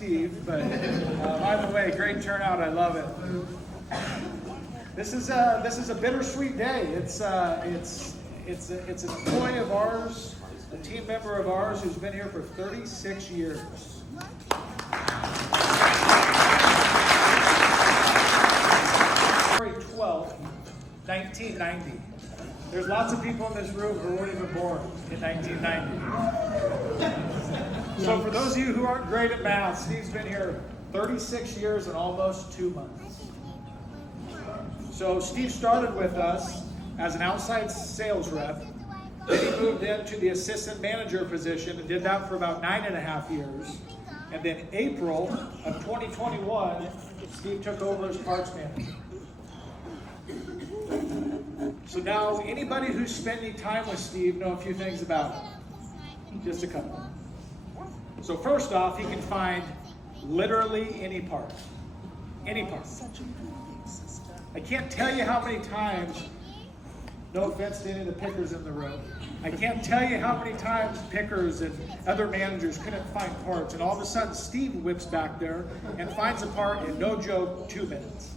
Steve, but either way, great turnout. I love it. This is a bittersweet day. It's an employee of ours, a team member of ours who's been here for 36 years. February 12th, 1990. There's lots of people in this room who weren't even born in 1990. So for those of you who aren't great at math, Steve's been here 36 years and almost 2 months. So Steve started with us as an outside sales rep. Then he moved into the assistant manager position and did that for about 9.5 years. And then April of 2021, Steve took over as parts manager. So now anybody who's spent any time with Steve know a few things about him. Just a couple. So first off, he can find literally any part. Any part. I can't tell you how many times, no offense to any of the pickers in the room, I can't tell you how many times pickers and other managers couldn't find parts, and all of a sudden Steve whips back there and finds a part in, no joke, 2 minutes.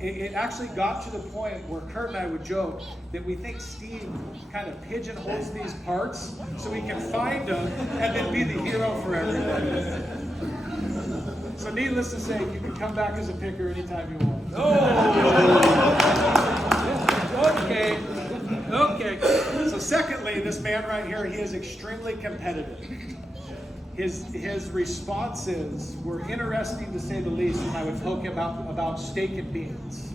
It actually got to the point where Kurt and I would joke that we think Steve kind of pigeonholes these parts so he can find them and then be the hero for everybody. So needless to say, you can come back as a picker anytime you want. Oh! Okay. So secondly, this man right here, he is extremely competitive. His responses were interesting to say the least when I would poke him about steak and beans.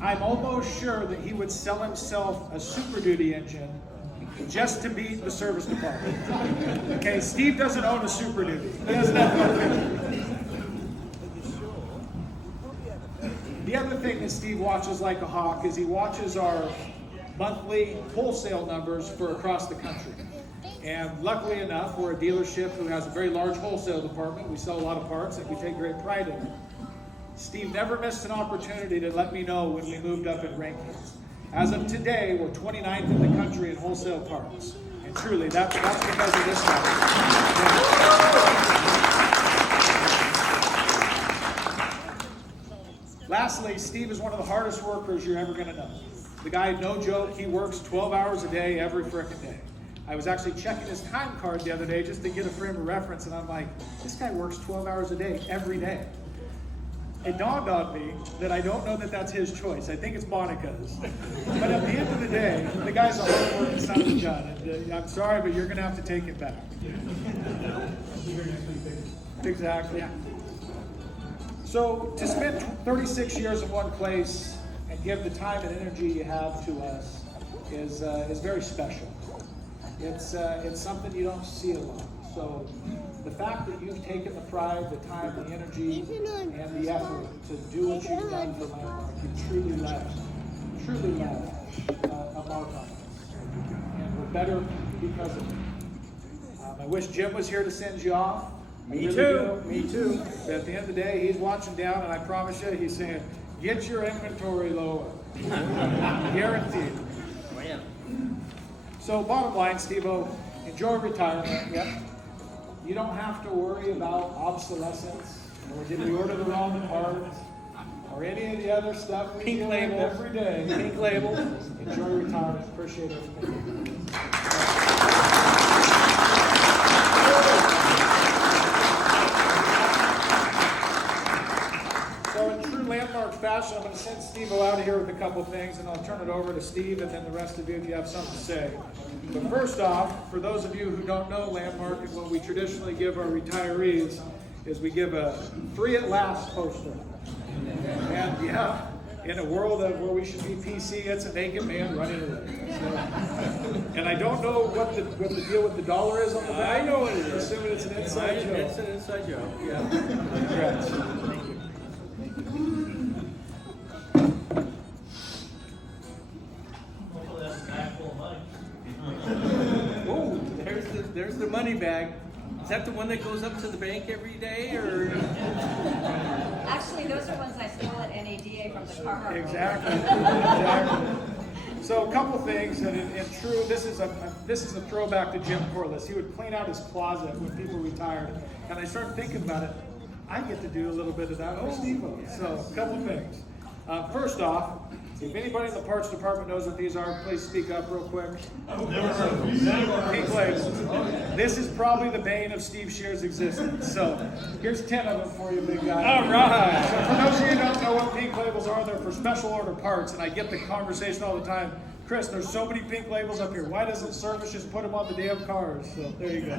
I'm almost sure that he would sell himself a Super Duty engine just to beat the service department. Okay, Steve doesn't own a Super Duty. He doesn't have no. The other thing that Steve watches like a hawk is he watches our monthly wholesale numbers for across the country. And luckily enough, we're a dealership who has a very large wholesale department. We sell a lot of parts and we take great pride in it. Steve never missed an opportunity to let me know when we moved up in rankings. As of today, we're 29th in the country in wholesale parts. And truly, that's because of this guy. Lastly, Steve is one of the hardest workers you're ever going to know. The guy, no joke, he works 12 hours a day every frickin' day. I was actually checking his time card the other day just to get a frame of reference, and I'm like, this guy works 12 hours a day every day. It dawned on me that I don't know that that's his choice. I think it's Monica's. But at the end of the day, the guy's a hard-working son of a gun. And, I'm sorry, but you're going to have to take it back. Exactly. Yeah. So to spend 36 years in one place and give the time and energy you have to us is very special. It's something you don't see a lot. So the fact that you've taken the pride, the time, the energy, and the effort to do what you've done for Landmark, you truly left a mark on us. And we're better because of it. I wish Jim was here to send you off. Me too. But at the end of the day, he's watching down, and I promise you, he's saying, get your inventory lower. Guaranteed. Oh, yeah. So bottom line, Steve-O, enjoy retirement. Yep. You don't have to worry about obsolescence, or did we order the wrong parts, or any of the other stuff we Pink deal label with every day. Pink label. Enjoy retirement. Appreciate everything. So in true Landmark fashion, I'm going to send Steve-O out of here with a couple things, and I'll turn it over to Steve and then the rest of you if you have something to say. But first off, for those of you who don't know Landmark, and what we traditionally give our retirees is we give a free at last poster. And yeah, in a world of where we should be PC, it's a naked man running away. So, and I don't know what the deal with the dollar is on the back. I know what it is. Assuming it's an inside joke. It's an inside joke, yeah. Congrats. Thank you. Oh, there's the money bag. Is that the one that goes up to the bank every day, or? Actually, those are ones I stole at NADA from the car. Exactly. So a couple things, and in true, this is a throwback to Jim Corliss. He would clean out his closet when people retired, and I started thinking about it. I get to do a little bit of that for Steve-O. So a couple things. First off, if anybody in the parts department knows what these are, please speak up real quick. Pink labels. This is probably the bane of Steve Scheerer's existence. So here's 10 of them for you, big guy. All right. So for those of you who don't know what pink labels are, they're for special order parts, and I get the conversation all the time. Chris, there's so many pink labels up here. Why doesn't service just put them on the damn cars? So there you go.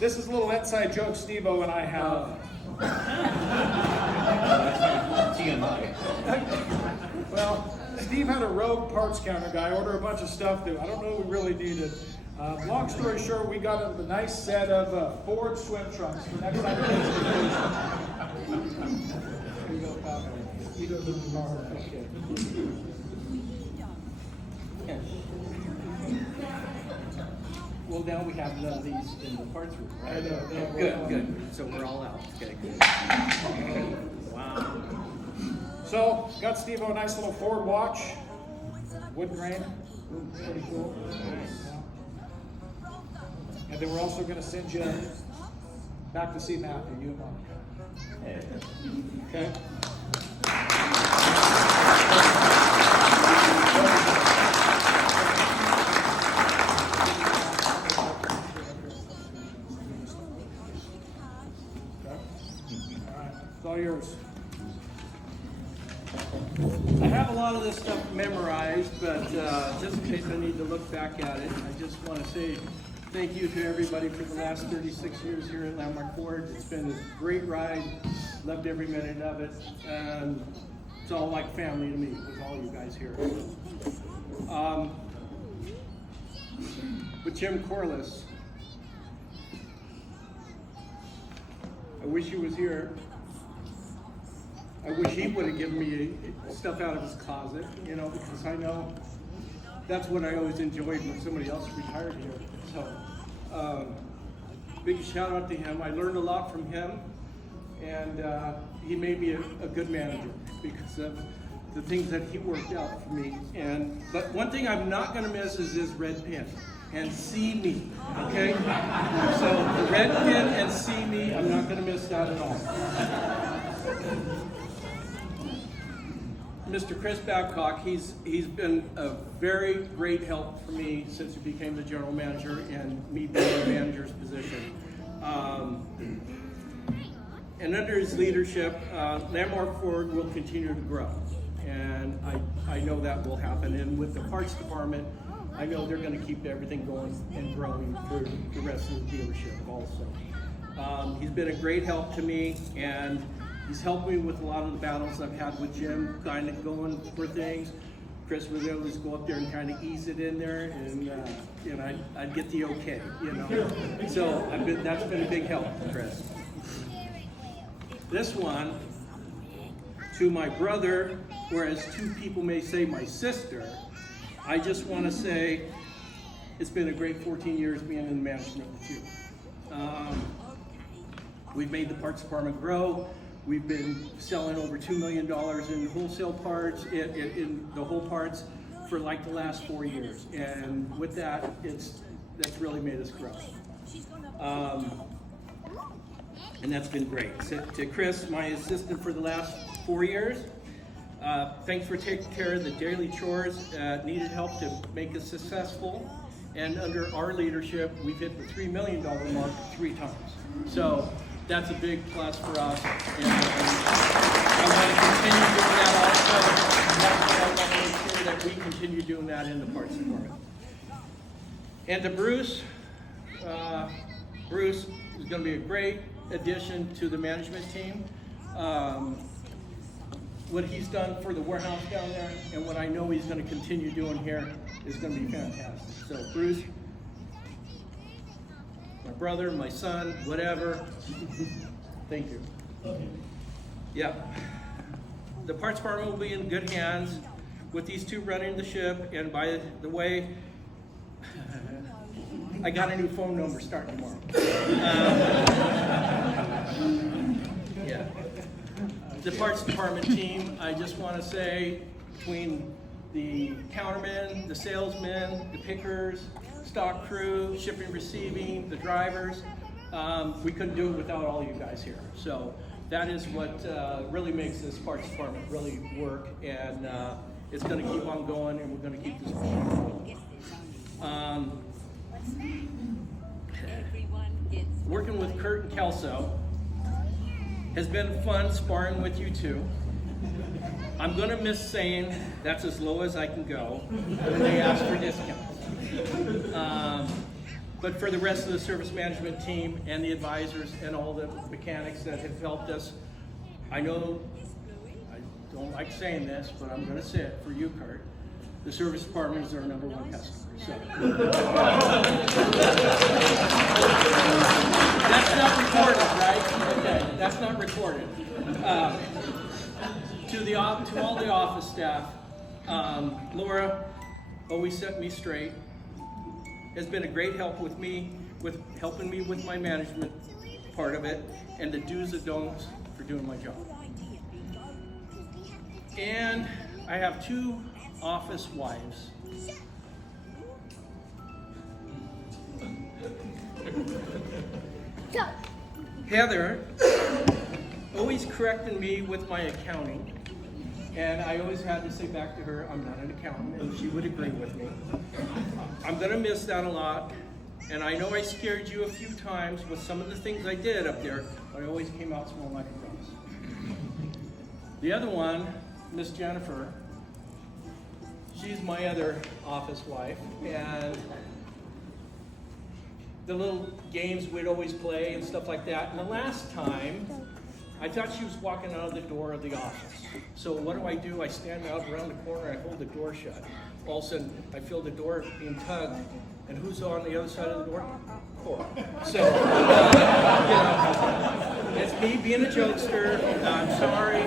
This is a little inside joke Steve-O and I have. TMI. Well, Steve had a rogue parts counter guy order a bunch of stuff that I don't know we really needed. Long story short, we got him a nice set of Ford swim trunks for next time he goes to vacation. Here you go, Pop. He goes in tomorrow. Okay. Well, now we have none of these in the parts room, right? I know. Good. So we're all out. Okay, good. Wow. So, got Steve-O a nice little Ford watch. Wood grain. Pretty cool. Yeah. And then we're also going to send you back to see Matthew, you and Mom. Okay? It's all yours. I have a lot of this stuff memorized, but just in case I need to look back at it, I just want to say thank you to everybody for the last 36 years here at Landmark Ford. It's been a great ride. Loved every minute of it. And it's all like family to me with all you guys here. With Jim Corliss, I wish he was here. I wish he would have given me stuff out of his closet, because I know that's what I always enjoyed when somebody else retired here. So, big shout out to him. I learned a lot from him, and he made me a good manager because of the things that he worked out for me. But one thing I'm not going to miss is his red pen and see me. Okay, so the red pen and see me, I'm not going to miss that at all. Mr. Chris Babcock, he's been a very great help for me since he became the general manager and me being the manager's position. And under his leadership, Landmark Ford will continue to grow. And I know that will happen. And with the parts department, I know they're going to keep everything going and growing for the rest of the dealership also. He's been a great help to me, and he's helped me with a lot of the battles I've had with Jim, kind of going for things. Chris was able to just go up there and kind of ease it in there, and I'd get the okay, So that's been a big help, Chris. This one, to my brother, whereas two people may say my sister, I just want to say it's been a great 14 years being in management with you. We've made the parts department grow. We've been selling over $2 million in wholesale parts, in the whole parts, for like the last 4 years. And with that, that's really made us grow. And that's been great. So, to Chris, my assistant for the last 4 years, thanks for taking care of the daily chores. Needed help to make us successful. And under our leadership, we've hit the $3 million mark 3 times. So that's a big plus for us. And I want to continue doing that also. I want to make sure that we continue doing that in the parts department. And to Bruce, Bruce is going to be a great addition to the management team. What he's done for the warehouse down there and what I know he's going to continue doing here is going to be fantastic. So Bruce, my brother, my son, whatever, thank you. Yeah, the parts department will be in good hands with these two running the ship. And by the way, I got a new phone number starting tomorrow. Yeah. The parts department team, I just want to say between the countermen, the salesmen, the pickers, stock crew, shipping, receiving, the drivers. We couldn't do it without all you guys here. So that is what really makes this parts department really work, and it's going to keep on going, and we're going to keep this going. Working with Kurt and Kelso has been fun sparring with you two. I'm going to miss saying that's as low as I can go when they ask for discounts. But for the rest of the service management team and the advisors and all the mechanics that have helped us, I know, I don't like saying this, but I'm going to say it for you, Kurt. The service department is our #1 customer. So. That's not recorded, right? Okay, that's not recorded. To all the office staff, Laura always set me straight. Has been a great help with me, with helping me with my management part of it, and the do's and don'ts for doing my job. And I have 2 office wives. Heather, always correcting me with my accounting, and I always had to say back to her, I'm not an accountant, and she would agree with me. I'm gonna miss that a lot, and I know I scared you a few times with some of the things I did up there, but I always came out smelling like a rose. The other one, Miss Jennifer, she's my other office wife, and the little games we'd always play and stuff like that. And the last time, I thought she was walking out of the door of the office. So what do? I stand out around the corner, I hold the door shut. All of a sudden, I feel the door being tugged, and who's on the other side of the door? Cora. So, it's me being a jokester. I'm sorry,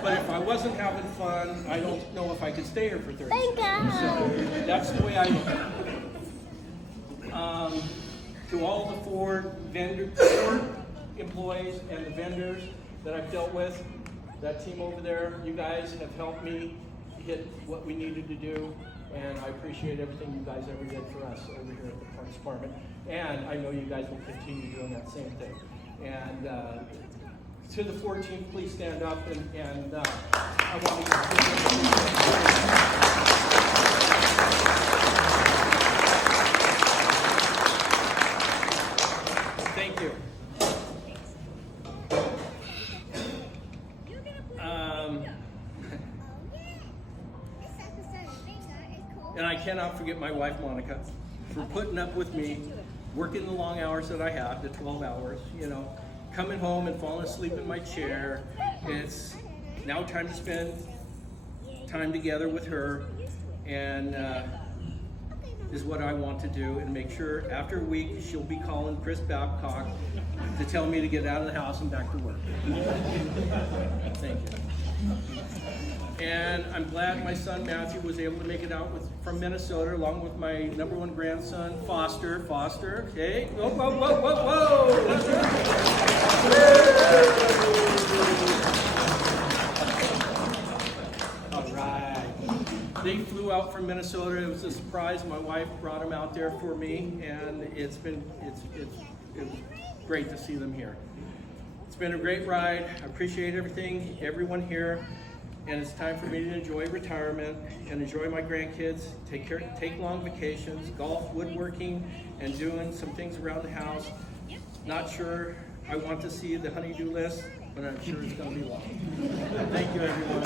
but if I wasn't having fun, I don't know if I could stay here for 30 seconds. So that's the way I look at it. To all the Ford employees and the vendors that I've dealt with, that team over there, you guys have helped me hit what we needed to do, and I appreciate everything you guys ever did for us over here at the Parks Department, and I know you guys will continue doing that same thing. And to the Ford team, please stand up, and I want to thank you. And I cannot forget my wife, Monica, for putting up with me, working the long hours that I have, the 12 hours, coming home and falling asleep in my chair. It's now time to spend time together with her, and is what I want to do, and make sure after a week she'll be calling Chris Babcock to tell me to get out of the house and back to work. Thank you. And I'm glad my son Matthew was able to make it out from Minnesota, along with my #1 grandson, Foster. Foster, okay? Whoa, whoa, whoa, whoa, whoa! All right. They flew out from Minnesota. It was a surprise. My wife brought them out there for me, and it's great to see them here. It's been a great ride. I appreciate everyone here. And it's time for me to enjoy retirement and enjoy my grandkids, take long vacations, golf, woodworking, and doing some things around the house. Not sure I want to see the honey-do list, but I'm sure it's going to be long. Thank you, everyone.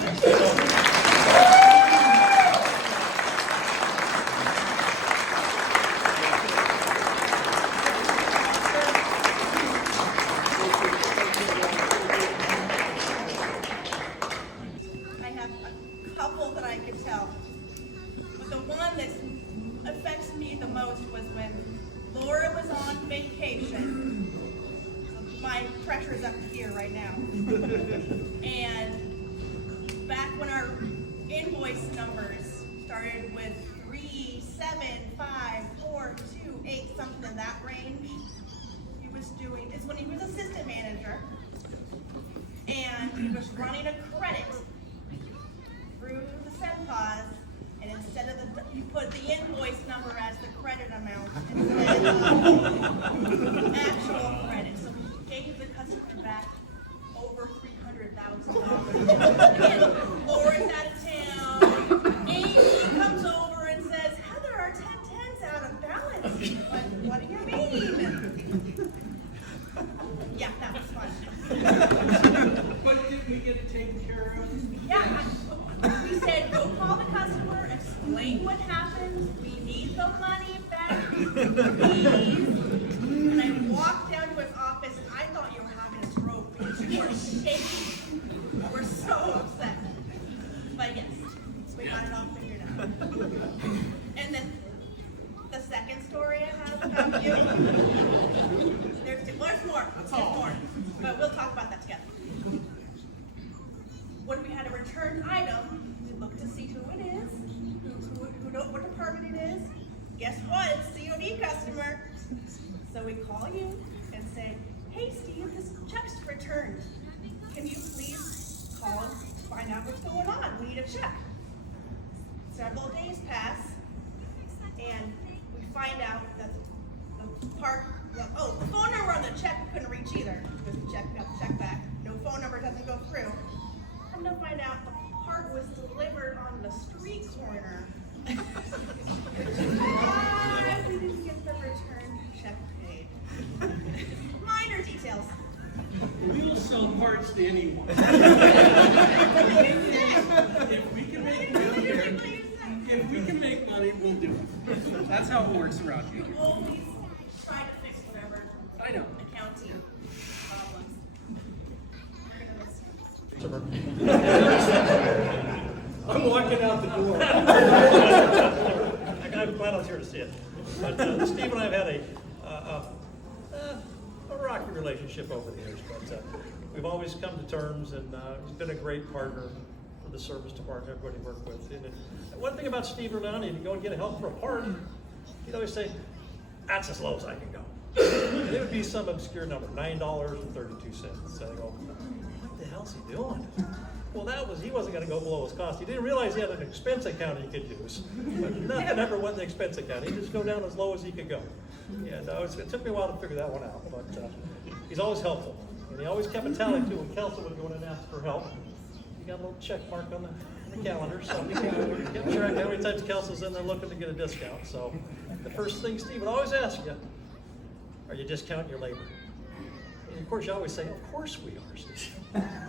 And back when our invoice numbers started with 3, 7, 5, 4, 2, 8, something in that range, is when he was assistant manager, and he was running a credit through the send pause, and instead of you put the invoice number as the credit amount instead of actual credit. So we gave the customer back over $300,000. Again, Lauren's out of town. Amy comes over and says, Heather, our 1010's out of balance. Like, what do you mean? Yeah, that was fun. But didn't we get it taken care of? Yeah, we said, go call the customer, explain what happened, we need the money back, please. And I walked down to his office and I thought you were having a stroke because you were shaking. You were so upset. But yes, we got it all figured out. And then the second story I have about you, there's more, but we'll talk about that together. When we had a returned item, we looked to see who it is, what department it is. Guess what? It's COD customer. So we call you and say, hey Steve, this check's returned. Can you please call and find out what's going on? We need a check. Several days pass, and we find out that the phone number on the check we couldn't reach either because the check got the check back. No phone number doesn't go through. Come to find out the part was delivered on the street corner. Why we didn't get the return check paid. Minor details. We'll sell parts to anyone. If we can make money here, if we can make money, we'll do it. That's how it works around here. We always try to fix whatever I know. accounting problems. We're gonna miss you. I'm walking out the door. I'm glad I was here to see it. But Steve and I have had a rocky relationship over the years, but we've always come to terms, and he's been a great partner for the service department, everybody worked with. And one thing about Steve Ronani, if you go and get help for a part, he'd always say, that's as low as I can go. And it would be some obscure number, $9.32. So I go, what the hell's he doing? Well, he wasn't going to go below his cost. He didn't realize he had an expense account he could use. But nothing ever went in the expense account. He'd just go down as low as he could go. And it took me a while to figure that one out. But he's always helpful. And he always kept a tally, too, when Kelso would go in and ask for help. He got a little check mark on the calendar, so he can keep track of how many times Kelso's in there looking to get a discount. So the first thing Steve would always ask you, are you discounting your labor? And of course, you always say, of course we are, Steve.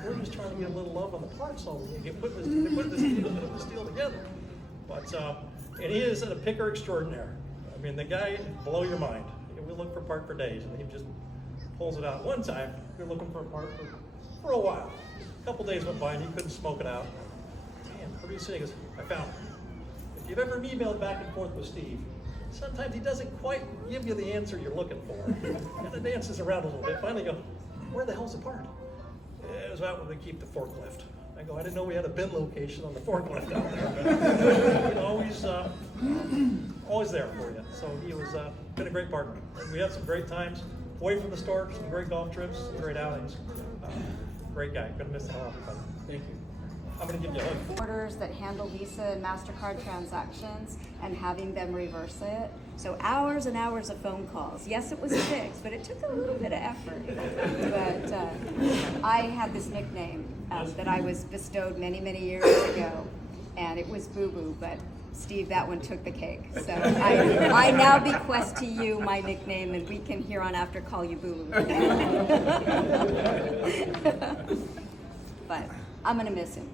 We're just trying to get a little love on the parts so we can put this deal together. But, and he is a picker extraordinaire. I mean, the guy, blow your mind. We look for a part for days, and he just pulls it out. One time, we were looking for a part for a while. A couple days went by, and he couldn't smoke it out. Damn, pretty soon he goes, I found it. If you've ever emailed back and forth with Steve, sometimes he doesn't quite give you the answer you're looking for. And it dances around a little bit. Finally you go, where the hell's the part? It was out where they keep the forklift. I go, I didn't know we had a bin location on the forklift out there. Always there for you. So he was been a great partner. And we had some great times away from the store, some great golf trips, some great outings. Great guy. Gonna miss the hell out of him. Thank you. I'm gonna give you a hug. Orders that handle Visa and MasterCard transactions and having them reverse it. So hours and hours of phone calls. Yes, it was fixed, but it took a little bit of effort. But I had this nickname that I was bestowed many, many years ago, and it was Boo Boo, but Steve, that one took the cake. So I now bequest to you my nickname, and we can here on after call you Boo Boo. But I'm gonna miss him.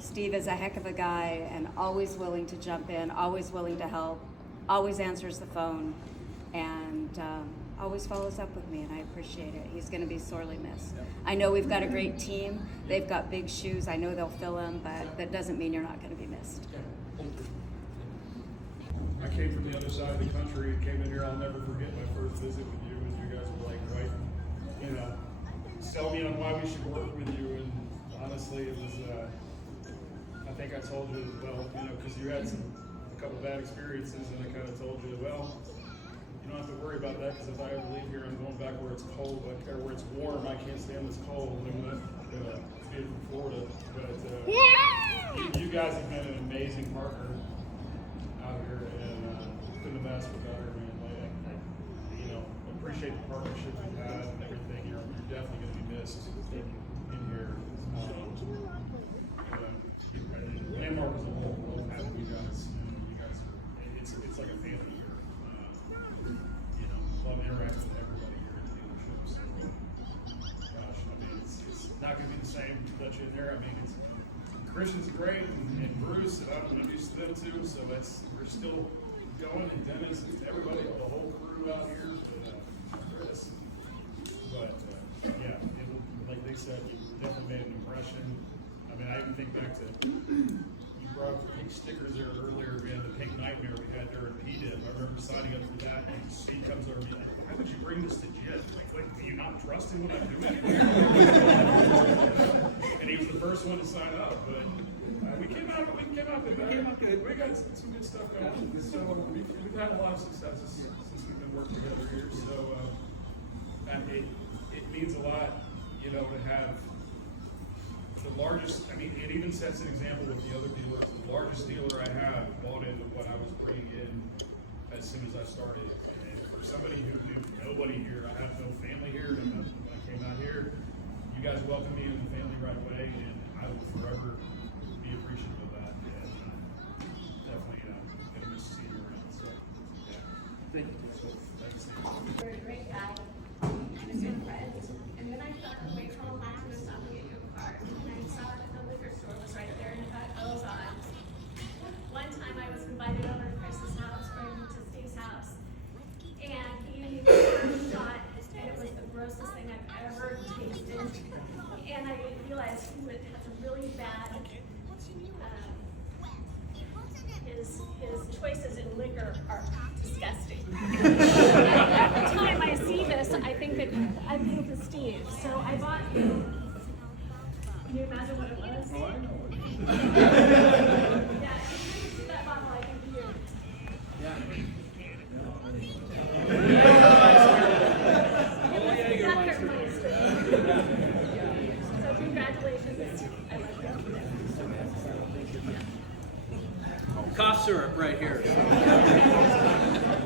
Steve is a heck of a guy and always willing to jump in, always willing to help, always answers the phone, and always follows up with me, and I appreciate it. He's gonna be sorely missed. I know we've got a great team. They've got big shoes. I know they'll fill them, but that doesn't mean you're not gonna be missed. I came from the other side of the country and came in here. I'll never forget my first visit with you, and you guys were like, right, sell me on why we should work with you. And honestly, it was, I think I told you as well, because you had a couple bad experiences, and I kind of told you, well, you don't have to worry about that, because if I ever leave here, I'm going back where it's cold, or where it's warm. I can't stand this cold. I'm gonna be from Florida. But you guys have been an amazing partner out here, and couldn't have asked for better, man. Appreciate the partnership we've had and everything. You're definitely going to be missed in here. Landmark as a whole, we're all happy you guys. It's like a family here. Love interacting with everybody here at the dealership. So, gosh, I mean, it's not going to be the same without you in there. I mean, Christian's great, and Bruce, and I'm used to them too. So we're still going, and Dennis, and everybody, the whole crew out here. Chris. But yeah, like they said, you definitely made an impression. I mean, I even think back to, you brought up the pink stickers there earlier. We had the pink nightmare we had there at PDIP. I remember signing up for that, and Steve comes over and be like, why would you bring this to Jen? Like, do you not trust in what I'm doing? And he was the first one to sign up, but we came out good. We got some good stuff going. So we've had a lot of successes since we've been working together here. So and it means a lot, to have the largest. I mean, it even sets an example with the other dealers. The largest dealer I have bought into what I was bringing in as soon as I started. And for somebody who knew nobody here, I have no family here. And when I came out here, you guys welcomed me in the family right away, and I will forever be appreciative of that. And definitely, gonna miss seeing you around. So, yeah. Thank you. Thanks, Steve. You're a great guy. And a good friend. And then I thought, wait till I'm back to stop and get you a card. And I saw it at the liquor store was right there, and I thought, oh God. One time I was invited over to Chris's house, or to Steve's house, and he gave me the first shot, and it was the grossest thing I've ever tasted. And I realized he has a really bad, his choices in liquor are disgusting. Every time I see this, I think of Steve. So I bought him. Can you imagine what it was? Oh, I know. Yeah, if you see that bottle, I think of you. Yeah. Sucker Meister. So congratulations. I love you. Cough syrup right here.